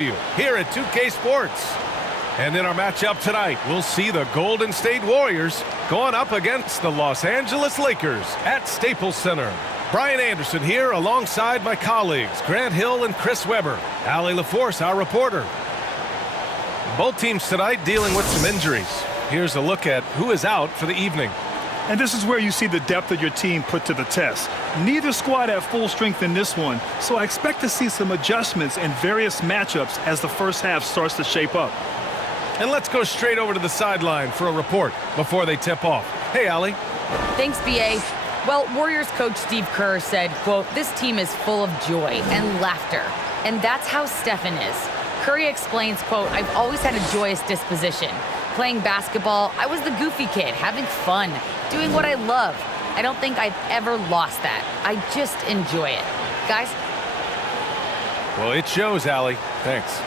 you here at 2K Sports. And in our matchup tonight, we'll see the Golden State Warriors going up against the Los Angeles Lakers at Staples Center. Brian Anderson here alongside my colleagues, Grant Hill and Chris Webber. Allie LaForce, our reporter. Both teams tonight dealing with some injuries. Here's a look at who is out for the evening. And this is where you see the depth of your team put to the test. Neither squad at full strength in this one, so I expect to see some adjustments in various matchups as the first half starts to shape up. And let's go straight over to the sideline for a report before they tip off. Hey, Allie. Thanks, B.A. Well, Warriors coach Steve Kerr said, quote, "This team is full of joy and laughter, and that's how Stephen is." Curry explains, quote, "I've always had a joyous disposition. Playing basketball, I was the goofy kid, having fun, doing what I love. I don't think I've ever lost that. I just enjoy it." Guys? Well, it shows, Allie. Thanks.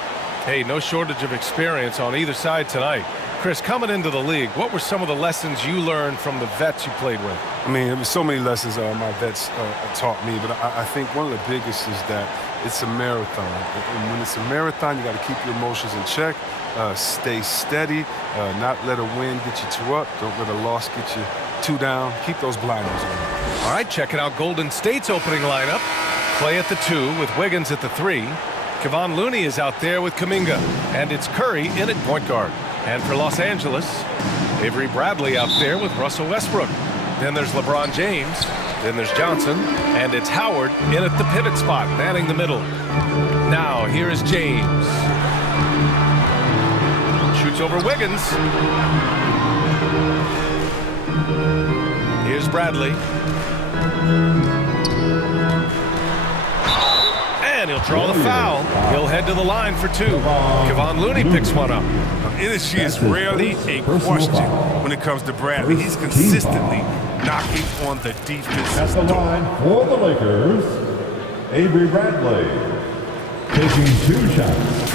Hey, no shortage of experience on either side tonight. Chris, coming into the league, what were some of the lessons you learned from the vets you played with? I mean, there were so many lessons my vets taught me, but I think one of the biggest is that it's a marathon. And when it's a marathon, you got to keep your emotions in check, stay steady, not let a win get you too up, don't let a loss get you too down. Keep those blinders on. All right, checking out Golden State's opening lineup. Clay at the 2 with Wiggins at the 3. Kevon Looney is out there with Kuminga, and it's Curry in at point guard. And for Los Angeles, Avery Bradley out there with Russell Westbrook. Then there's LeBron James. Then there's Johnson. And it's Howard in at the pivot spot, manning the middle. Now, here is James. Shoots over Wiggins. Here's Bradley. And he'll draw the foul. He'll head to the line for 2. Kevon Looney picks one up. Energy is rarely a question when it comes to Bradley. He's consistently knocking on the defense. At the line for the Lakers, Avery Bradley taking 2 shots.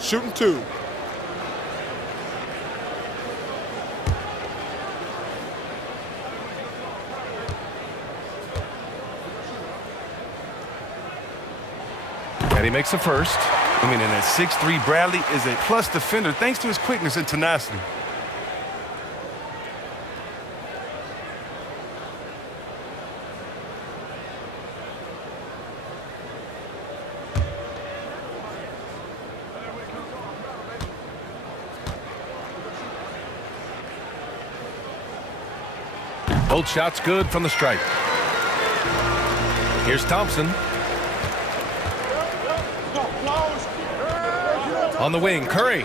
Shooting 2. And he makes the first. I mean, and at 6'3", Bradley is a plus defender thanks to his quickness and tenacity. Both shots good from the stripe. Here's Thompson. On the wing, Curry.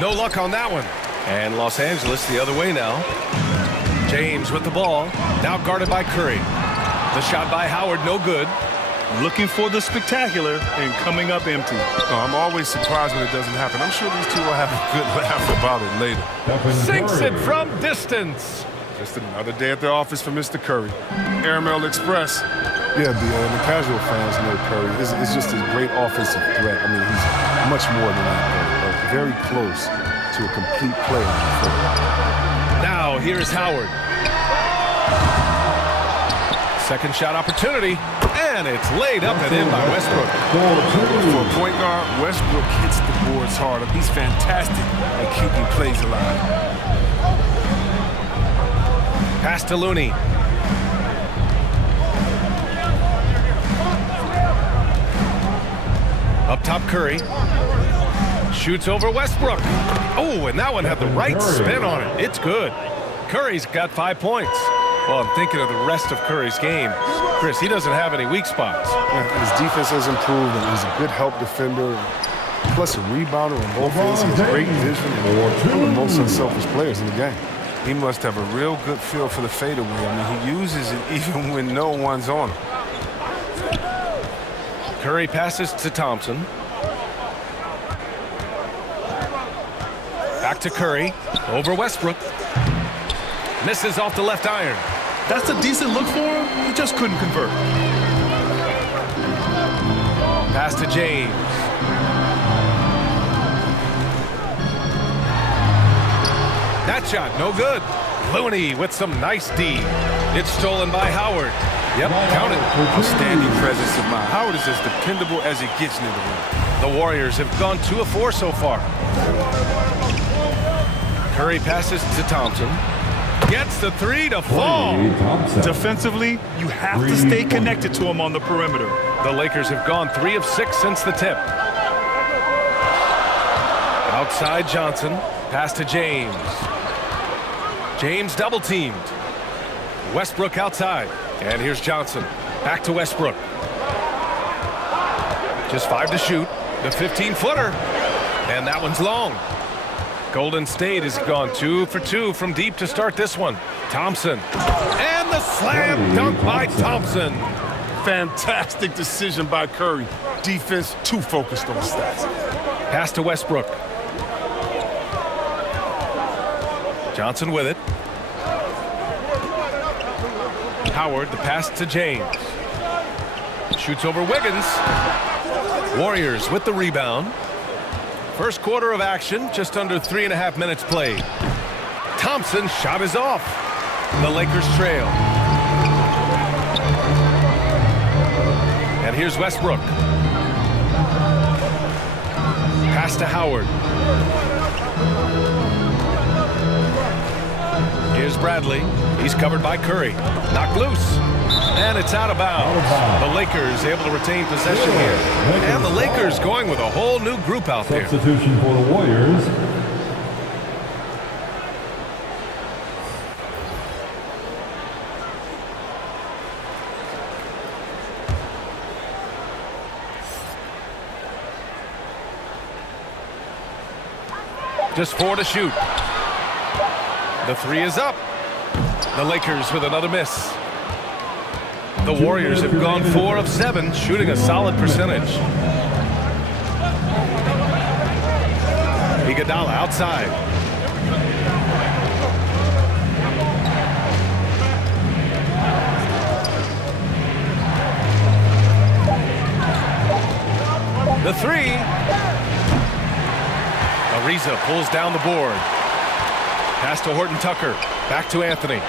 No luck on that one. And Los Angeles the other way now. James with the ball. Now guarded by Curry. The shot by Howard, no good. Looking for the spectacular and coming up empty. I'm always surprised when it doesn't happen. I'm sure these two will have a good laugh about it later. Sinks it from distance. Just another day at the office for Mr. Curry. Airmail Express. Yeah, the casual fans know Curry. It's just a great offensive threat. I mean, he's much more than that, very close to a complete player. Now, here's Howard. Second shot opportunity, and it's laid up and in by Westbrook. For a point guard, Westbrook hits the boards hard. He's fantastic at keeping plays alive. Pass to Looney. Up top, Curry. Shoots over Westbrook. Oh, and that one had the right spin on it. It's good. Curry's got 5 points. Well, I'm thinking of the rest of Curry's game. Chris, he doesn't have any weak spots. Yeah, his defense has improved, and he's a good help defender, plus a rebounder on both ends. He has great vision and one of the most unselfish players in the game. He must have a real good feel for the fadeaway. I mean, he uses it even when no one's on him. Curry passes to Thompson. Back to Curry. Over Westbrook. Misses off the left iron. That's a decent look for him. He just couldn't convert. Pass to James. That shot, no good. Looney with some nice D. It's stolen by Howard. Yep, count it. Outstanding presence of mind. Howard is as dependable as it gets near the rim. The Warriors have gone 2 of 4 so far. Curry passes to Thompson. Gets the 3 to fall. Klay Thompson. Defensively, you have to stay connected to him on the perimeter. The Lakers have gone 3 of 6 since the tip. Outside Johnson. Pass to James. James double teamed. Westbrook outside. And here's Johnson. Back to Westbrook. Just 5 to shoot. The 15-footer. And that one's long. Golden State has gone 2 for 2 from deep to start this one. Thompson. And the slam dunk by Thompson. Fantastic decision by Curry. Defense too focused on stats. Pass to Westbrook. Johnson with it. Howard, the pass to James. Shoots over Wiggins. Warriors with the rebound. First quarter of action, just under 3.5 minutes played. Thompson's shot is off. The Lakers trail. And here's Westbrook. Pass to Howard. Here's Bradley. He's covered by Curry. Knocked loose. And it's out of bounds. The Lakers able to retain possession here. And the Lakers going with a whole new group out there. Substitution for the Warriors. Just 4 to shoot. The 3 is up. The Lakers with another miss. The Warriors have gone 4 of 7, shooting a solid percentage. Iguodala outside. The 3. Ariza pulls down the board. Pass to Horton Tucker. Back to Anthony.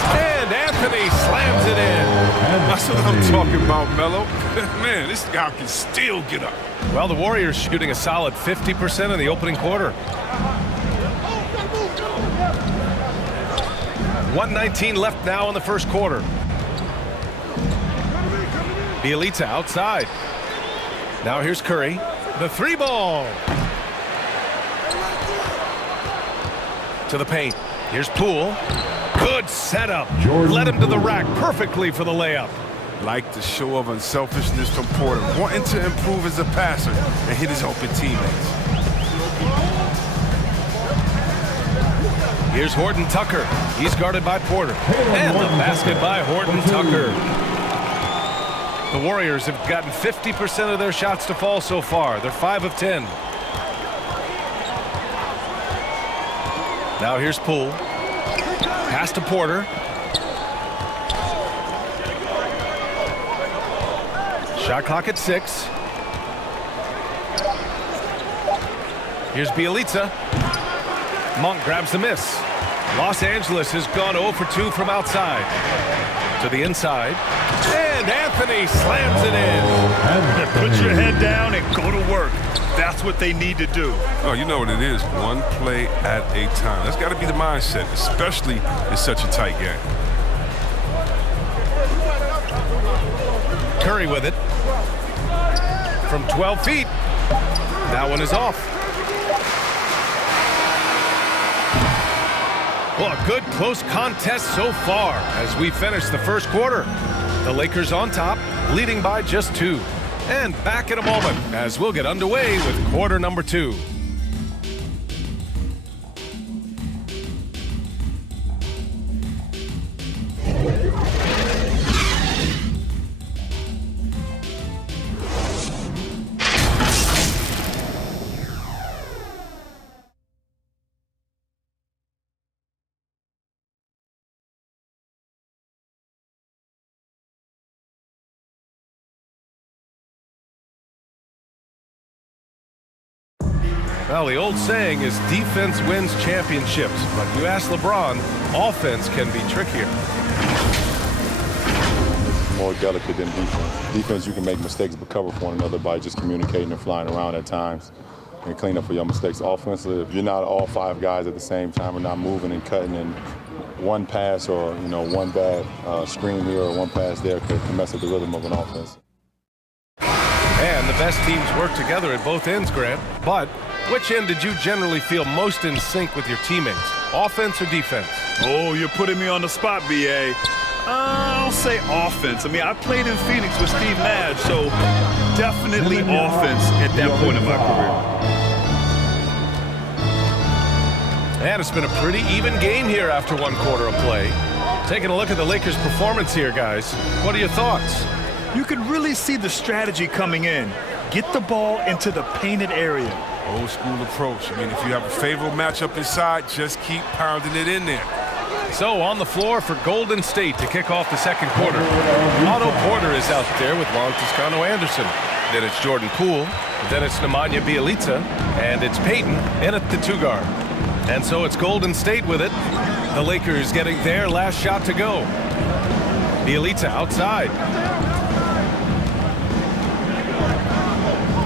And Anthony slams it in. That's what I'm talking about, Melo. Man, this guy can still get up. Well, the Warriors shooting a solid 50% in the opening quarter. 1:19 left now in the first quarter. Bielitsa outside. Now here's Curry. The 3 ball. To the paint. Here's Poole. Good setup. Jordan Led him to the Poole. rack perfectly for the layup. Like the show of unselfishness from Porter, wanting to improve as a passer and hit his open teammates. Here's Horton Tucker. He's guarded by Porter. And the basket by Horton Tucker. The Warriors have gotten 50% of their shots to fall so far. They're 5 of 10. Now here's Poole. Pass to Porter. Shot clock at 6. Here's Bielitsa. Monk grabs the miss. Los Angeles has gone 0 for 2 from outside. To the inside. And Anthony slams it in. Put your head down and go to work. That's what they need to do. Oh, you know what it is. One play at a time. That's got to be the mindset, especially in such a tight game. Curry with it. From 12 feet. That one is off. Well, a good close contest so far as we finish the first quarter. The Lakers on top, leading by just 2. And back in a moment as we'll get underway with quarter number 2. Well, the old saying is defense wins championships, but you ask LeBron, offense can be trickier. More delicate than defense. Defense, you can make mistakes but cover for one another by just communicating and flying around at times and clean up for your mistakes. Offensively, if you're not all 5 guys at the same time or not moving and cutting, and one pass or one bad screen here or one pass there could mess up the rhythm of an offense. And the best teams work together at both ends, Grant. But which end did you generally feel most in sync with your teammates, offense or defense? Oh, you're putting me on the spot, B.A. I'll say offense. I mean, I played in Phoenix with Steve Nash, so definitely offense at that point in my career. And it's been a pretty even game here after one quarter of play. Taking a look at the Lakers' performance here, guys. What are your thoughts? You can really see the strategy coming in. Get the ball into the painted area. Old school approach. I mean, if you have a favorable matchup inside, just keep pounding it in there. So on the floor for Golden State to kick off the second quarter. Otto Porter is out there with Long Toscano Anderson. Then it's Jordan Poole. Then it's Nemanja Bjelica. And it's Peyton in at the 2-guard. And so it's Golden State with it. The Lakers getting their last shot to go. Bjelica outside.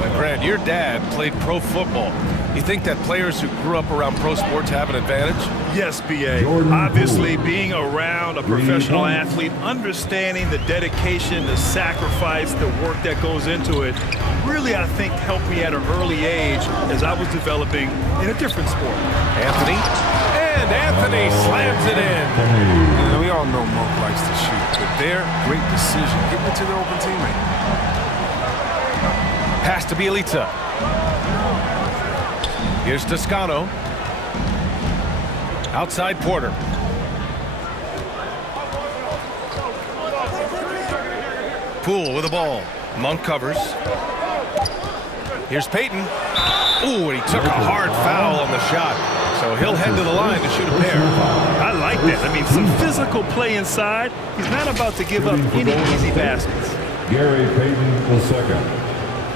Now, Grant, your dad played pro football. You think that players who grew up around pro sports have an advantage? Yes, B.A. Obviously, being around a professional athlete, understanding the dedication, the sacrifice, the work that goes into it, really, I think, helped me at an early age as I was developing in a different sport. Anthony. And Anthony slams it in. We all know Monk likes to shoot, but their great decision, getting it to the open teammate. Pass to Bjelica. Here's Toscano. Outside Porter. Poole with the ball. Monk covers. Here's Peyton. Ooh, and he took a hard foul on the shot. So he'll head to the line to shoot a pair. I like that. I mean, some physical play inside. He's not about to give up any easy baskets. Gary Payton II,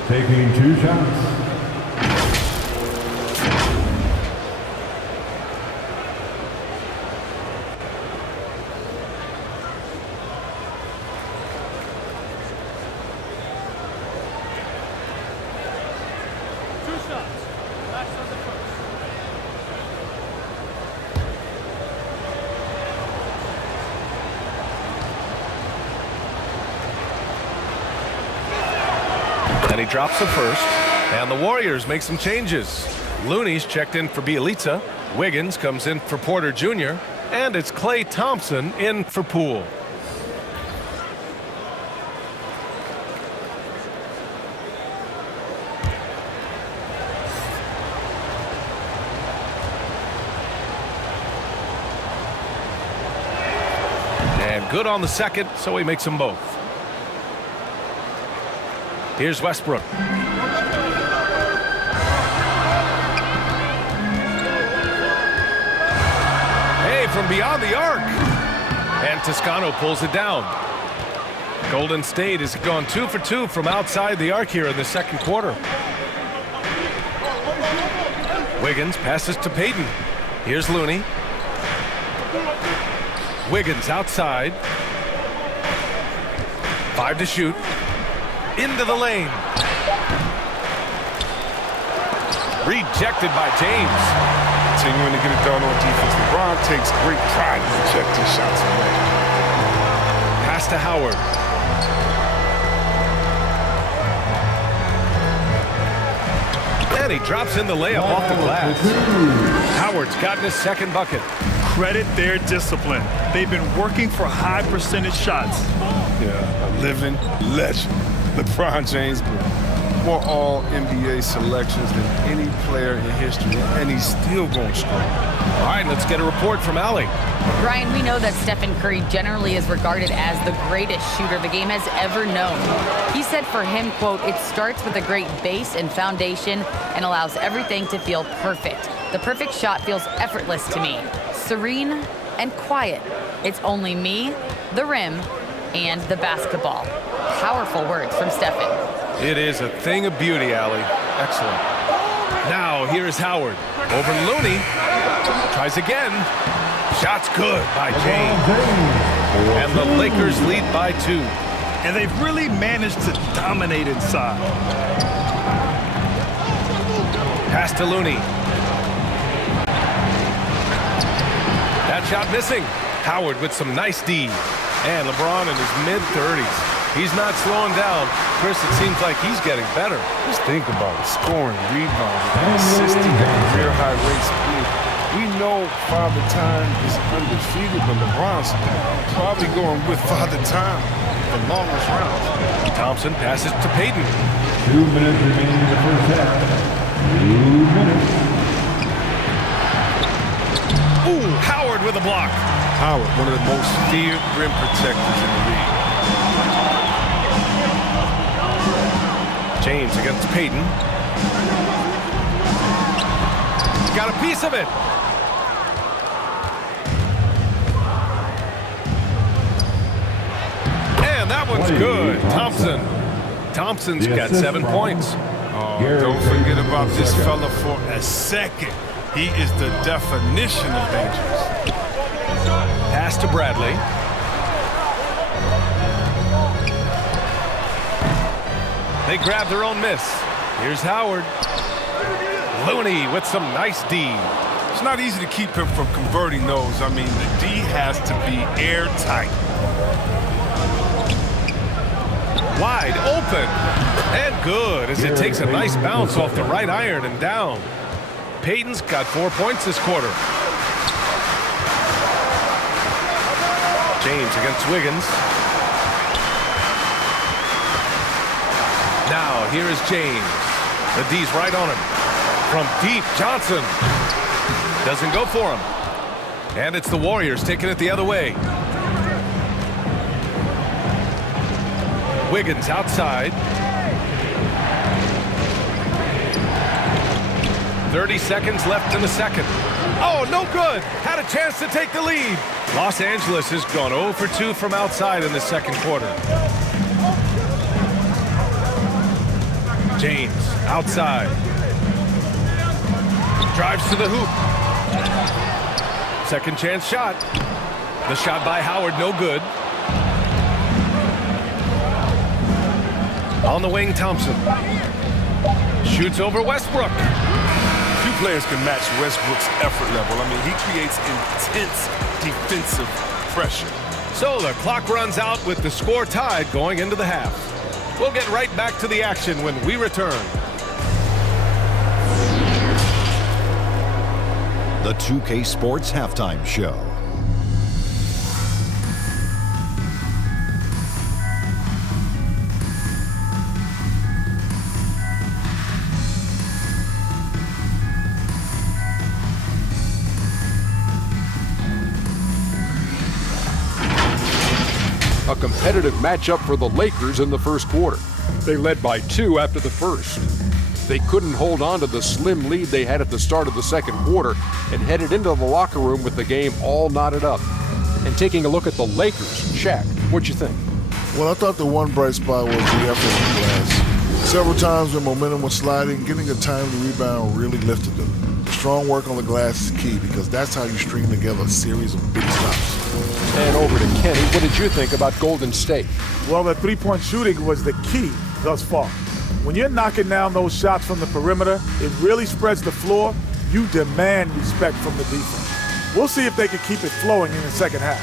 taking 2 shots. And he drops the first. And the Warriors make some changes. Looney's checked in for Bjelica. Wiggins comes in for Porter Jr. And it's Klay Thompson in for Poole. And good on the second, so he makes them both. Here's Westbrook. Hey, from beyond the arc. And Toscano pulls it down. Golden State has gone 2 for 2 from outside the arc here in the second quarter. Wiggins passes to Peyton. Here's Looney. Wiggins outside. 5 to shoot. Into the lane. Rejected by James. Continuing to get it done on defense. LeBron takes great pride in rejecting shots away. Pass to Howard. And he drops in the layup off the glass. Howard's gotten his second bucket. Credit their discipline. They've been working for high percentage shots. Yeah, a living legend. LeBron James, more all-NBA selections than any player in history, and he's still going strong. All right, let's get a report from Allie. Brian, we know that Stephen Curry generally is regarded as the greatest shooter the game has ever known. He said for him, quote, "It starts with a great base and foundation and allows everything to feel perfect. The perfect shot feels effortless to me, serene and quiet. It's only me, the rim, and the basketball." Powerful words from Stephen. It is a thing of beauty, Allie. Excellent. Now here's Howard. Over Looney. Tries again. Shot's good by James. And the Lakers lead by 2. And they've really managed to dominate inside. Pass to Looney. That shot missing. Howard with some nice D. And LeBron in his mid-30s. He's not slowing down. Chris, it seems like he's getting better. Just think about it. Scoring, rebounding, assisting at a very high rate. We know Father Time is undefeated, but LeBron's probably going with Father Time the longest round. Thompson passes to Payton. 2 minutes remaining in the first half. 2 minutes. Ooh, Howard with a block. Howard, one of the most feared rim protectors in the league. James against Payton. Got a piece of it. And that one's good. Thompson's got 7 points. Oh, don't forget about this fella for a second. He is the definition of dangerous. Pass to Bradley. They grab their own miss. Here's Howard. Looney with some nice D. It's not easy to keep him from converting those. I mean, the D has to be airtight. Wide open. And good as it takes a nice bounce off the right iron and down. Payton's got 4 points this quarter. James against Wiggins. Now here is James. The D's right on him. From deep, Johnson. Doesn't go for him. And it's the Warriors taking it the other way. Wiggins outside. 30 seconds left in the second. Oh, no good. Had a chance to take the lead. Los Angeles has gone 0 for 2 from outside in the second quarter. James outside. Drives to the hoop. Second chance shot. The shot by Howard, no good. On the wing, Thompson. Shoots over Westbrook. Few players can match Westbrook's effort level. I mean, he creates intense defensive pressure. So the clock runs out with the score tied going into the half. We'll get right back to the action when we return. The 2K Sports Halftime Show. A competitive matchup for the Lakers in the first quarter. They led by 2 after the first. They couldn't hold on to the slim lead they had at the start of the second quarter and headed into the locker room with the game all knotted up. And taking a look at the Lakers, Shaq, what'd you think? Well, I thought the one bright spot was the effort on the glass. Several times when momentum was sliding, getting a timely rebound really lifted them. The strong work on the glass is key because that's how you string together a series of big stops. And over to Kenny, what did you think about Golden State? Well, the three-point shooting was the key thus far. When you're knocking down those shots from the perimeter, it really spreads the floor. You demand respect from the defense. We'll see if they can keep it flowing in the second half.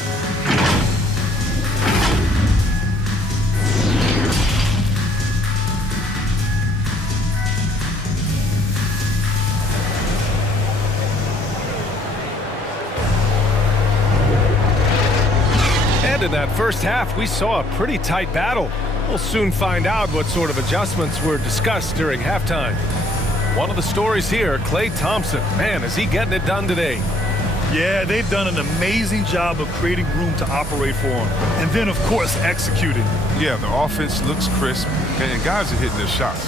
And in that first half, we saw a pretty tight battle. We'll soon find out what sort of adjustments were discussed during halftime. One of the stories here, Klay Thompson. Man, is he getting it done today? Yeah, they've done an amazing job of creating room to operate for him. And then, of course, executing. Yeah, the offense looks crisp, and guys are hitting their shots.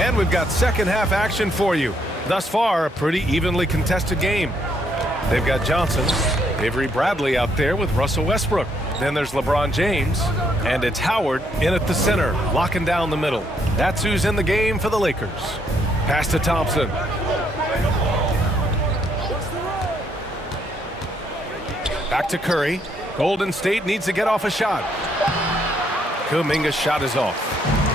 And we've got second half action for you. Thus far, a pretty evenly contested game. They've got Johnson, Avery Bradley out there with Russell Westbrook. Then there's LeBron James, and it's Howard in at the center, locking down the middle. That's who's in the game for the Lakers. Pass to Thompson. Back to Curry. Golden State needs to get off a shot. Kuminga's shot is off.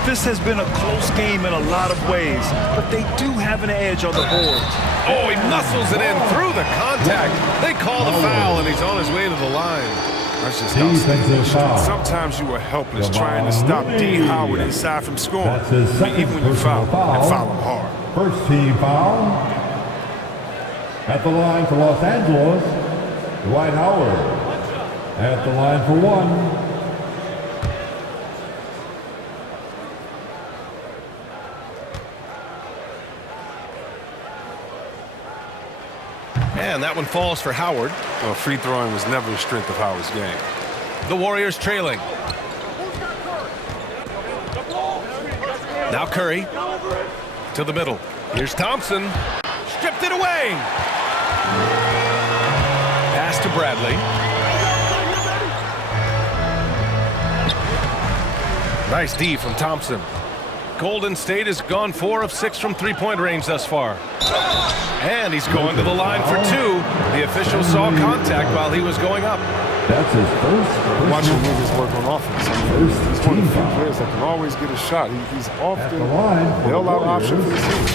This has been a close game in a lot of ways, but they do have an edge on the board. Oh, he muscles it in through the contact. They call the foul, and he's on his way to the line. That's just Defensive foul. Sometimes you are helpless trying to stop D. Howard inside from scoring. That's his second Even when you personal foul, and foul. foul him hard. First team foul. At the line for Los Angeles, Dwight Howard. At the line for one. And that one falls for Howard. Well, free throwing was never the strength of Howard's game. The Warriors trailing. Now Curry to the middle. Here's Thompson. Stripped it away. Pass to Bradley. Nice D from Thompson. Golden State has gone 4 of 6 from three-point range thus far. And he's going to the line for 2. The official saw contact while he was going up. That's his first. Watching niggas work on offense. He's one of the few players that can always get a shot. He's often a lot of option for the team.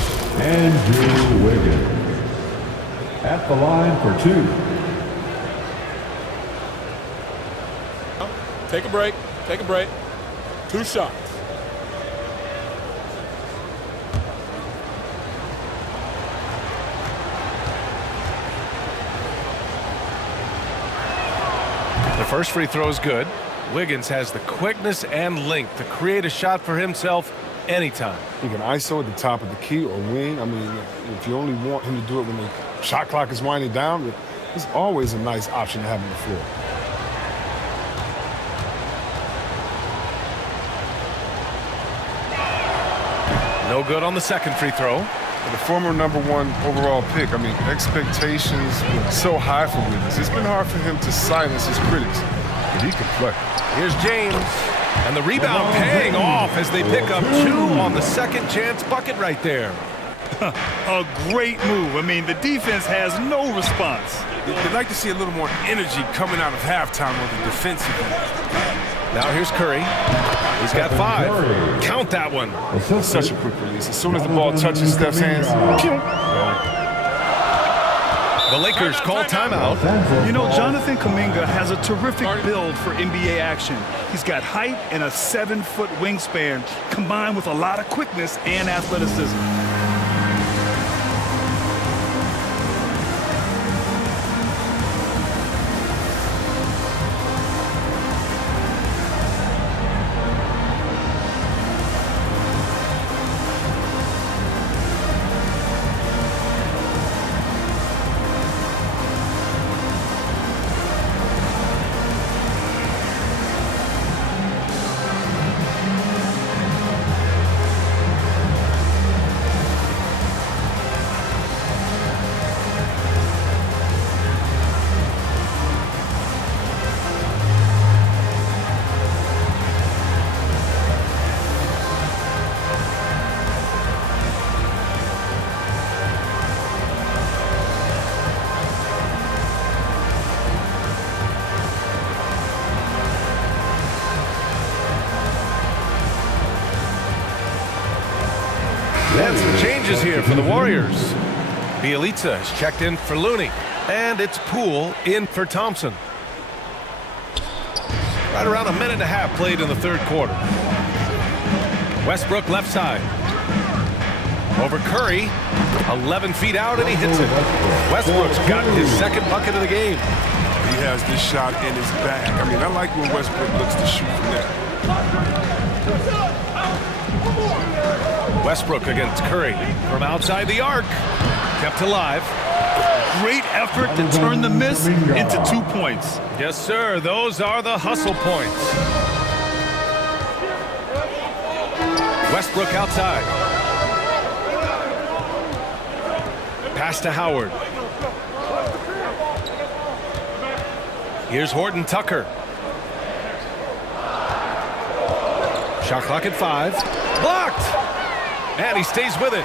Andrew Wiggins. At the line for 2. Take a break. Take a break. 2 shots. The first free throw is good. Wiggins has the quickness and length to create a shot for himself anytime. He can ISO at the top of the key or wing. I mean, if you only want him to do it when the shot clock is winding down, it's always a nice option to have on the floor. No good on the second free throw. The former #1 overall pick, I mean, expectations were so high for Wiggins. It's been hard for him to silence his critics, but he can play. Here's James. And the rebound paying off as they pick up 2 on the second chance bucket right there. A great move. I mean, the defense has no response. You'd like to see a little more energy coming out of halftime on the defensive end. Now here's Curry. He's got 5. Count that one. It's such a quick release. As soon as the ball touches Steph's hands, the Lakers call timeout. You know, Jonathan Kuminga has a terrific build for NBA action. He's got height and a 7-foot wingspan, combined with a lot of quickness and athleticism. And some changes here for the Warriors. Bielitsa has checked in for Looney. And it's Poole in for Thompson. Right around a minute and a half played in the third quarter. Westbrook left side. Over Curry. 11 feet out and he hits it. Westbrook's got his second bucket of the game. He has this shot in his bag. I mean, I like when Westbrook looks to shoot from there. Westbrook against Curry from outside the arc. Kept alive. Great effort to turn the miss into 2 points. Yes, sir. Those are the hustle points. Westbrook outside. Pass to Howard. Here's Horton Tucker. Shot clock at 5. Blocked! And he stays with it.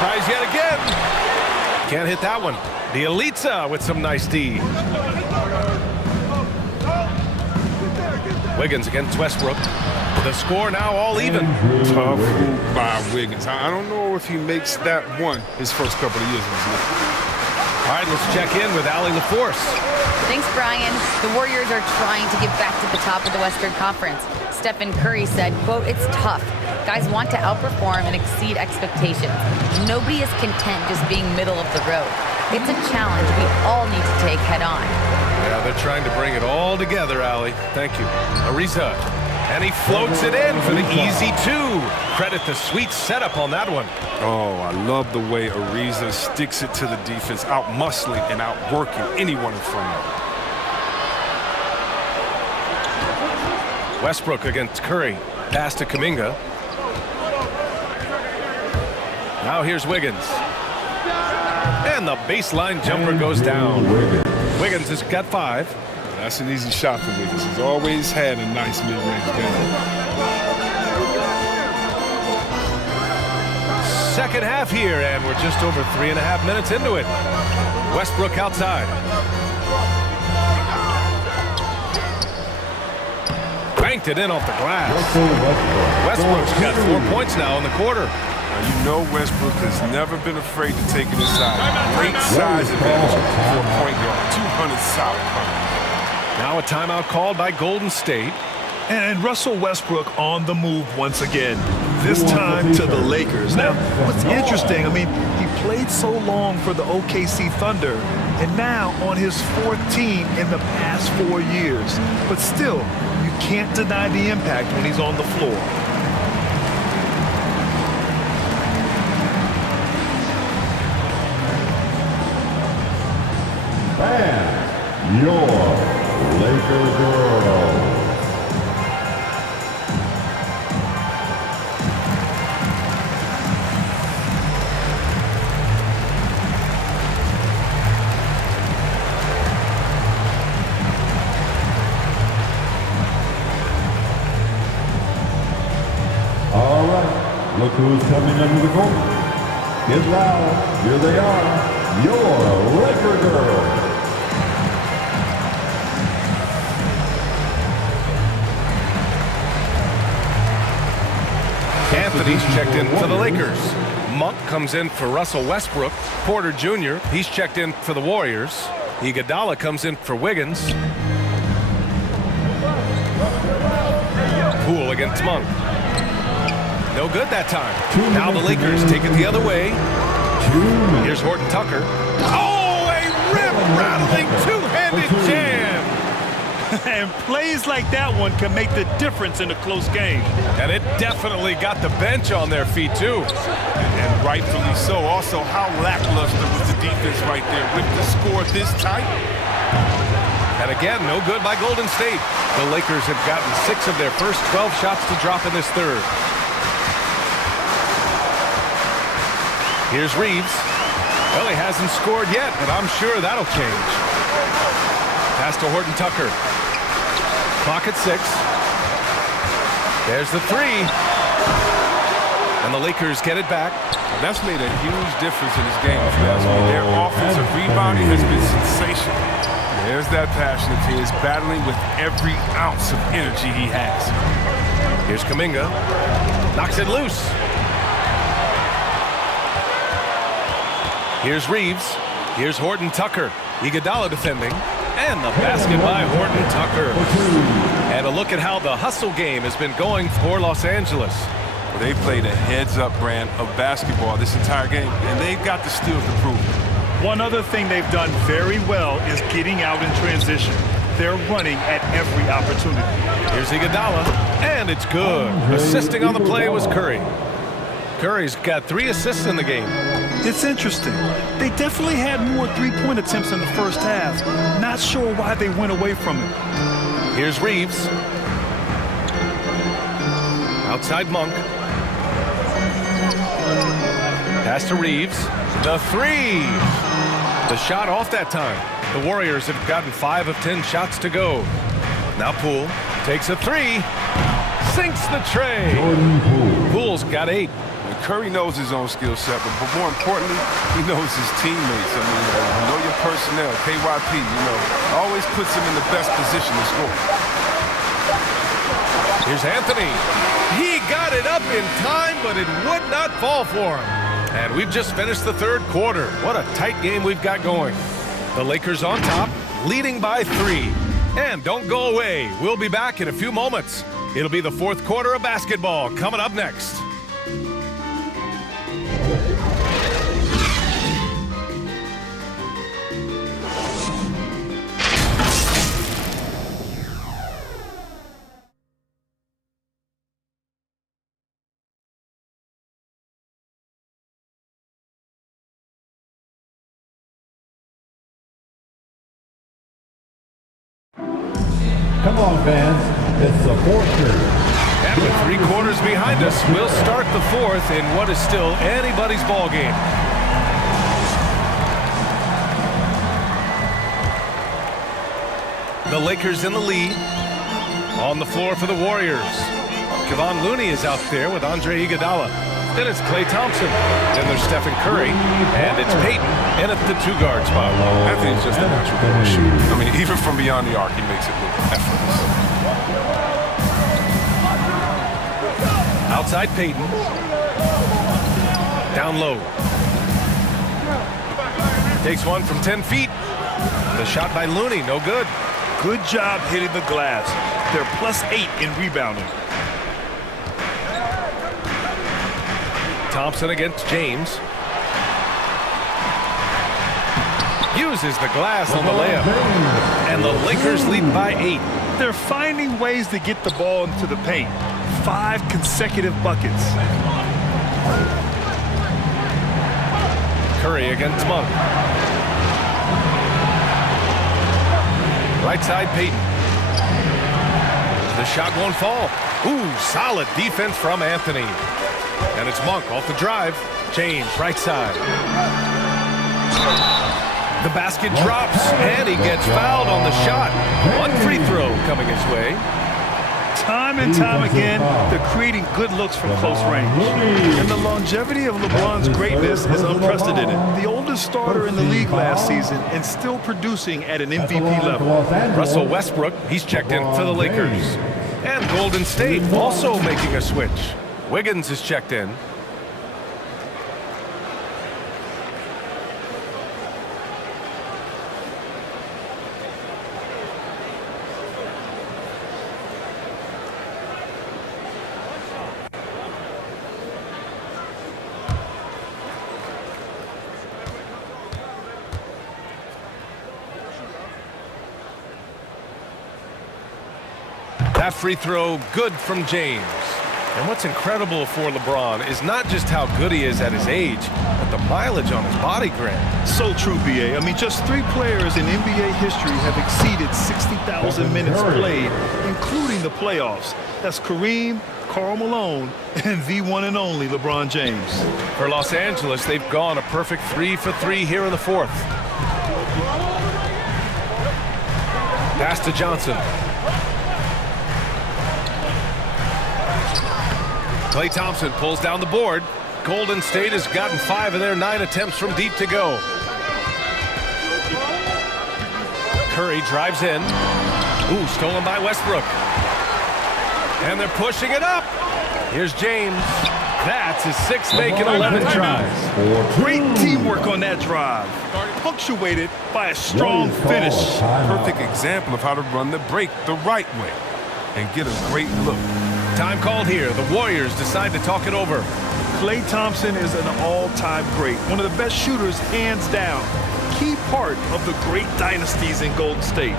Tries yet again. Can't hit that one. Bielitsa with some nice D. Wiggins against Westbrook. The score now all even. Tough move by Wiggins. I don't know if he makes that one his first couple of years in this league. All right, let's check in with Allie LaForce. Thanks, Brian. The Warriors are trying to get back to the top of the Western Conference. Stephen Curry said, quote, "It's tough. Guys want to outperform and exceed expectations. Nobody is content just being middle of the road. It's a challenge we all need to take head on." Yeah, they're trying to bring it all together, Allie. Thank you. Ariza. And he floats it in for the easy 2. Credit the sweet setup on that one. Oh, I love the way Ariza sticks it to the defense, out-muscling and out-working anyone in front of him. Westbrook against Curry. Pass to Kuminga. Now here's Wiggins. And the baseline jumper goes down. Wiggins has got 5. That's an easy shot for Wiggins. He's always had a nice mid-range game. Second half here, and we're just over 3.5 minutes into it. Westbrook outside. Banked it in off the glass. Westbrook's got 4 points now in the quarter. Now, you know Westbrook has never been afraid to take it inside. Great size advantage for a point guard. 200 solid pounds. Now a timeout called by Golden State. And Russell Westbrook on the move once again, this time to the Lakers. Now, what's interesting, I mean, he played so long for the OKC Thunder, and now on his 4th team in the past 4 years. But still, you can't deny the impact when he's on the floor. And your Laker girls. All right, look who's coming under the court. Get loud, here they are, your Laker girls. Anthony's checked in for the Lakers. Monk comes in for Russell Westbrook. Porter Jr., he's checked in for the Warriors. Iguodala comes in for Wiggins. Poole against Monk. No good that time. Now the Lakers take it the other way. Here's Horton Tucker. Oh, a rim-rattling two-handed jam. And plays like that one can make the difference in a close game. And it definitely got the bench on their feet, too. And rightfully so. Also, how lackluster was the defense right there with the score this tight? And again, no good by Golden State. The Lakers have gotten 6 of their first 12 shots to drop in this third. Here's Reeves. Well, he hasn't scored yet, but I'm sure that'll change. Pass to Horton Tucker. Clock at 6. There's the 3. And the Lakers get it back. That's made a huge difference in this game, if you ask me. Their offensive rebounding has been sensational. There's that passion of his, battling with every ounce of energy he has. Here's Kuminga. Knocks it loose. Here's Reeves. Here's Horton Tucker. Iguodala defending. And the basket by Horton Tucker. And a look at how the hustle game has been going for Los Angeles. Well, they played a heads-up brand of basketball this entire game, and they've got the steals to prove it. One other thing they've done very well is getting out in transition. They're running at every opportunity. Here's Iguodala, and it's good. Assisting on the play was Curry. Curry's got 3 assists in the game. It's interesting. They definitely had more three-point attempts in the first half. Not sure why they went away from it. Here's Reeves. Outside Monk. Pass to Reeves. The 3. The shot off that time. The Warriors have gotten 5 of 10 shots to go. Now Poole takes a 3. sinks the tray. Poole's got 8. And Curry knows his own skill set, but more importantly, he knows his teammates. I mean, you know your personnel, KYP, always puts him in the best position to score. Here's Anthony. He got it up in time, but it would not fall for him. And we've just finished the third quarter. What a tight game we've got going. The Lakers on top, leading by 3. And don't go away. We'll be back in a few moments. It'll be the fourth quarter of basketball coming up next. Come on, fans. It's the fourth period. And with 3 quarters behind us, we'll start the fourth in what is still anybody's ball game. The Lakers in the lead. On the floor for the Warriors. Kevon Looney is out there with Andre Iguodala. Then it's Klay Thompson. Then there's Stephen Curry. And it's Peyton in at the 2-guard spot. Anthony's just a natural shooter. I mean, even from beyond the arc, he makes it look effortless. Outside Peyton. Down low. Takes one from 10 feet. The shot by Looney, no good. Good job hitting the glass. They're +8 in rebounding. Thompson against James. Uses the glass on the layup. And the Lakers lead by 8. They're finding ways to get the ball into the paint. 5 consecutive buckets. Curry against Monk. Right side Peyton. The shot won't fall. Ooh, solid defense from Anthony. And it's Monk off the drive. James, right side. The basket drops, and he gets fouled on the shot. 1 free throw coming his way. Time and time again, they're creating good looks from close range. And the longevity of LeBron's greatness is unprecedented. The oldest starter in the league last season and still producing at an MVP level. Russell Westbrook, he's checked in for the Lakers. And Golden State also making a switch. Wiggins is checked in. That free throw good from James. And what's incredible for LeBron is not just how good he is at his age, but the mileage on his body grant. So true, B.A. I mean, just 3 players in NBA history have exceeded 60,000 minutes played, including the playoffs. That's Kareem, Karl Malone, and the one and only LeBron James. For Los Angeles, they've gone a perfect 3 for 3 here in the fourth. Pass to Johnson. Klay Thompson pulls down the board. Golden State has gotten 5 of their 9 attempts from deep to go. Curry drives in. Ooh, stolen by Westbrook. And they're pushing it up. Here's James. That's his 6th make in 11 tries. Great teamwork on that drive, punctuated by a strong finish. Perfect example of how to run the break the right way and get a great look. Time called here. The Warriors decide to talk it over. Klay Thompson is an all-time great, one of the best shooters hands down. Key part of the great dynasties in Golden State.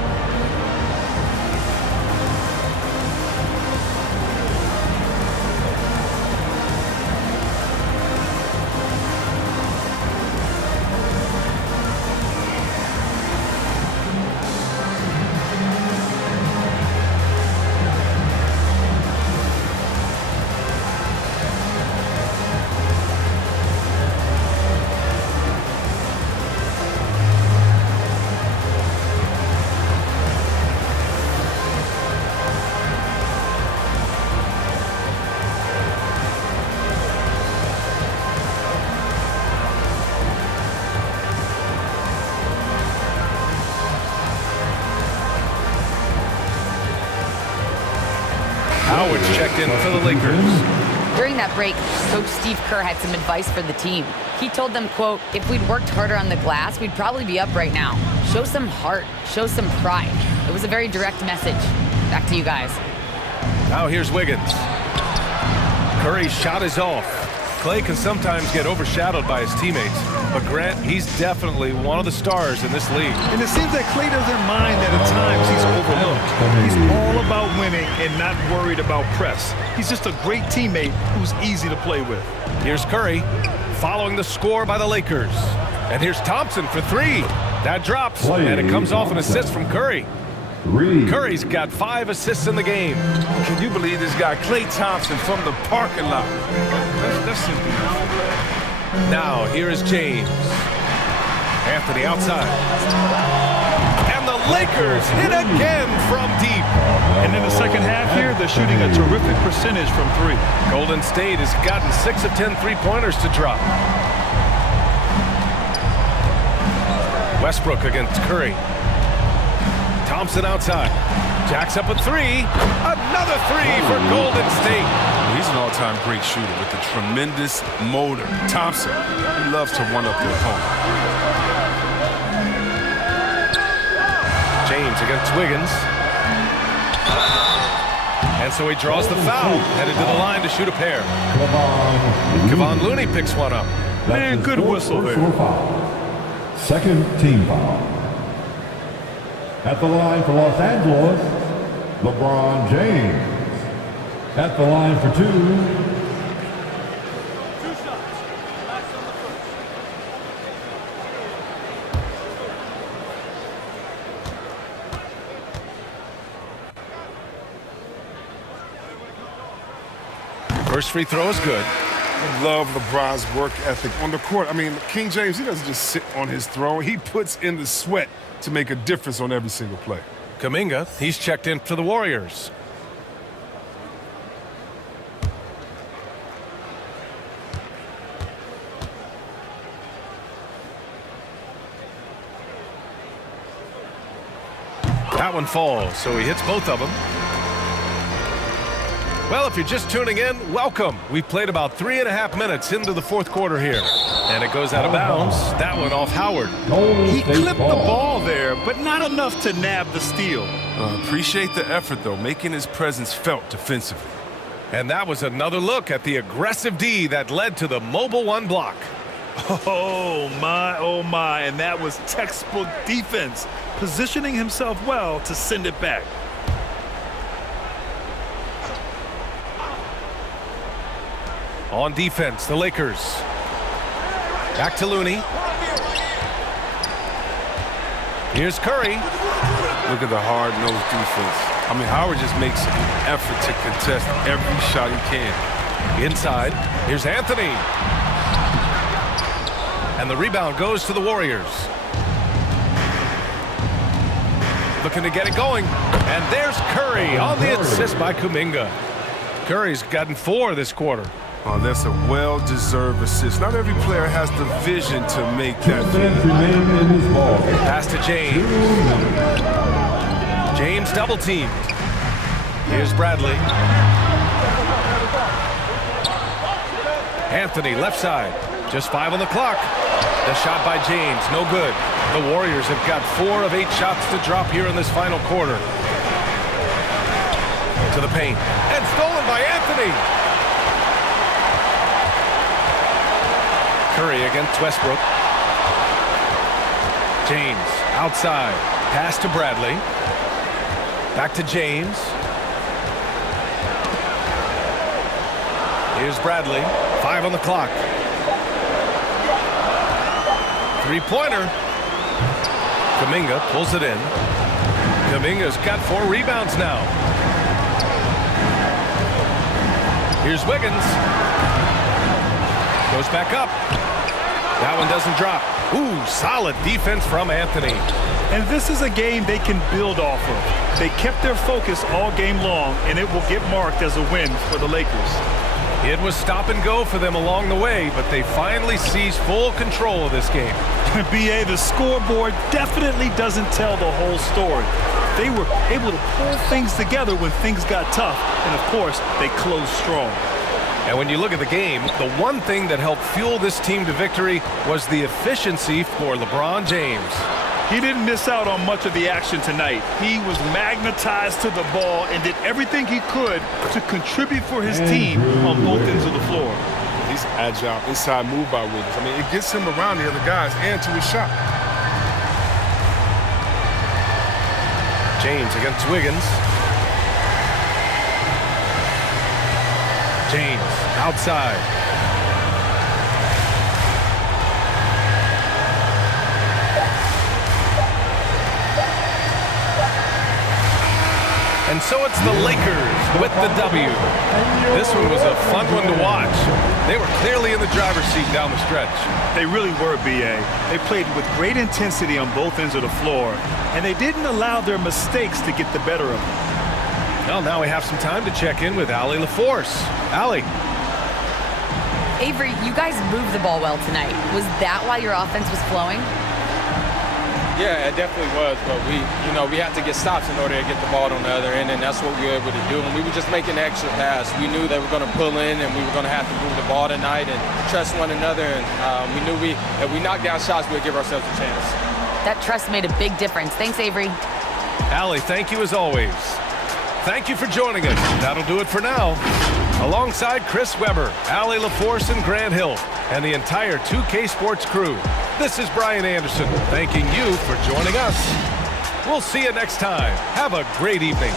in for the Lakers. During that break, Coach Steve Kerr had some advice for the team. He told them, quote, if we'd worked harder on the glass, we'd probably be up right now. Show some heart, show some pride. It was a very direct message. Back to you guys. Now here's Wiggins. Curry's shot is off. Clay can sometimes get overshadowed by his teammates, but Grant, he's definitely one of the stars in this league. And it seems that Clay doesn't mind that at times he's overlooked. He's all about winning and not worried about press. He's just a great teammate who's easy to play with. Here's Curry following the score by the Lakers. And here's Thompson for three. That drops, and it comes off an assist from Curry. Curry's got 5 assists in the game. Can you believe this guy, Klay Thompson, from the parking lot? That's simple. Now, here is James. Anthony outside. And the Lakers hit again from deep. And in the second half here, they're shooting a terrific percentage from 3. Golden State has gotten 6 of 10 three-pointers to drop. Westbrook against Curry. Thompson outside. Jacks up a 3. Another 3 for Golden State. He's an all-time great shooter with a tremendous motor. Thompson, he loves to one-up the opponent. James against Wiggins. And so he draws the foul. Headed to the line to shoot a pair. Kevon Looney picks one up. Man, good whistle there. Second team foul. At the line for Los Angeles, LeBron James. At the line for 2. First free throw is good. I love LeBron's work ethic on the court. I mean, King James, he doesn't just sit on his throne. He puts in the sweat to make a difference on every single play. Kuminga, he's checked in for the Warriors. That one falls, so he hits both of them. Well, if you're just tuning in, welcome. We've played about 3.5 minutes into the fourth quarter here. And it goes out of bounds. That one off Howard. He clipped the ball there, but not enough to nab the steal. Appreciate the effort, though, making his presence felt defensively. And that was another look at the aggressive D that led to the mobile 1 block. Oh, my, and that was textbook defense, positioning himself well to send it back. On defense, the Lakers. Back to Looney. Here's Curry. Look at the hard-nosed defense. I mean, Howard just makes an effort to contest every shot he can. Inside, here's Anthony. And the rebound goes to the Warriors. Looking to get it going. And there's Curry on the assist by Kuminga. Curry's gotten 4 this quarter. Oh, that's a well-deserved assist. Not every player has the vision to make that. Pass to James. James double-teamed. Here's Bradley. Anthony left side. Just 5 on the clock. The shot by James, no good. The Warriors have got 4 of 8 shots to drop here in this final quarter. To the paint. And stolen by Anthony. Curry against Westbrook. James outside. Pass to Bradley. Back to James. Here's Bradley. 5 on the clock. Three-pointer. Kuminga pulls it in. Kuminga's got 4 rebounds now. Here's Wiggins. Goes back up. That one doesn't drop. Ooh, solid defense from Anthony. And this is a game they can build off of. They kept their focus all game long, and it will get marked as a win for the Lakers. It was stop and go for them along the way, but they finally seized full control of this game. BA, the scoreboard definitely doesn't tell the whole story. They were able to pull things together when things got tough, and of course, they closed strong. And when you look at the game, the one thing that helped fuel this team to victory was the efficiency for LeBron James. He didn't miss out on much of the action tonight. He was magnetized to the ball and did everything he could to contribute for his team on both ends of the floor. He's agile, inside move by Wiggins. I mean, it gets him around the other guys and to his shot. James against Wiggins. James outside. And so it's the Lakers with the W. This one was a fun one to watch. They were clearly in the driver's seat down the stretch. They really were, BA. They played with great intensity on both ends of the floor, and they didn't allow their mistakes to get the better of them. Well, now we have some time to check in with Allie LaForce. Allie. Avery, you guys moved the ball well tonight. Was that why your offense was flowing? Yeah, it definitely was, but we had to get stops in order to get the ball on the other end, and that's what we were able to do. And we were just making an extra pass. We knew they were going to pull in, and we were going to have to move the ball tonight and trust one another. And we knew if we knocked down shots, we'd give ourselves a chance. That trust made a big difference. Thanks, Avery. Allie, thank you as always. Thank you for joining us. That'll do it for now. Alongside Chris Webber, Allie LaForce, and Grant Hill, and the entire 2K Sports crew, this is Brian Anderson thanking you for joining us. We'll see you next time. Have a great evening.